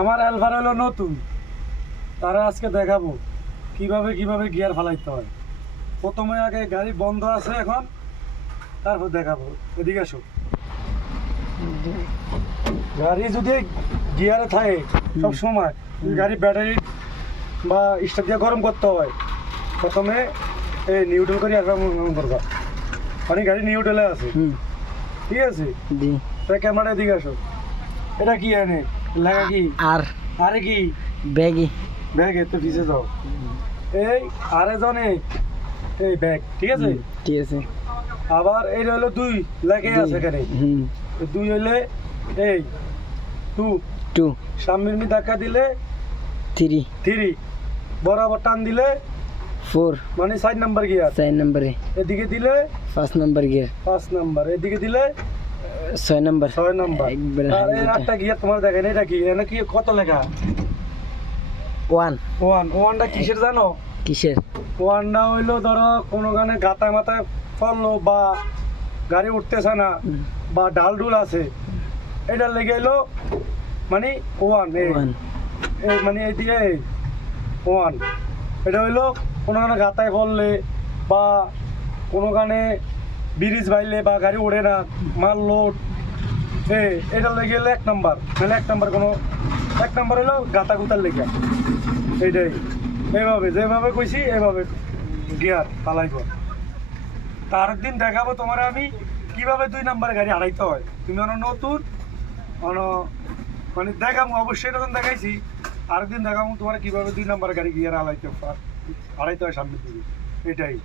আমার অ্যালফার হলো নতুন, তারা আজকে দেখাবো কিভাবে কিভাবে গিয়ার ফালাইতে হয়। প্রথমে আগে গাড়ি বন্ধ আছে এখন, তারপর দেখাবো। এদিকে আসো। গাড়ি যদি গিয়ারে থাকে সব সময়, গাড়ি ব্যাটারি বা স্টার্ট দিয়ে গরম করতে হয়, প্রথমে এই নিউট্রাল করে একবার করবা, মানে গাড়ি নিউট্রালে আছে, ঠিক আছে? ক্যামেরা এদিকে আসো। এটা কি এনে লাগা কি আর আরে কি ব্যাগই ব্যাগ এত পিছে যাও। এই আরে জনে এই ব্যাগ, ঠিক আছে? ঠিক আছে। আবার এই হলো দুই লাগে আছে এখানে, দুই হইলে এই টু টু সামনের মি ধাক্কা দিলে থ্রি থ্রি, বরাবর টান দিলে ফোর মানে 4 নাম্বার গিয়ার, 4 নম্বরে এদিকে দিলে 5 নম্বর গিয়ার 5 নাম্বার, এদিকে দিলে 6 নম্বর 6 নাম্বার। একবারে আর এই আটটা গিয়ার তোমার দেখেন, এটা কি এনে কি কত লেখা? 1 ওয়ানটা কিসের জানো? কিসের? ওয়ানটা হইলো ধরো কোনো গানে গাতায় মাথায় ফললো বা গাড়ি উঠতেছে না বা ডাল ডুল আছে, এটা লেগে এলো মানে ওয়ান। এই মানে এই দিয়ে ওয়ান, এটা হইলো কোনো গানে গাতায় ফললে বা কোনো গানে ব্রিজ বাইলে বা গাড়ি ওঠে না, মাল লোড, এটা লেগে এলো 1 নাম্বার। মানে 1 নাম্বার কোনো 1 নাম্বার হলো গাতা গুতার লেগে, এইটাই। এইভাবে যেভাবে কইছি এইভাবে গিয়ার পালাইব। তার দিন দেখাবো তোমার আমি কিভাবে 2 নাম্বার গাড়ি হারাইতে হয়। তুমি নতুন মানে দেখাবো, অবশ্যই এরকম দেখাইছি। আরেকদিন দেখাবো তোমার কিভাবে 2 নাম্বার গাড়ি গিয়ার হারাইতে হয় সামনের দিকে, এটাই।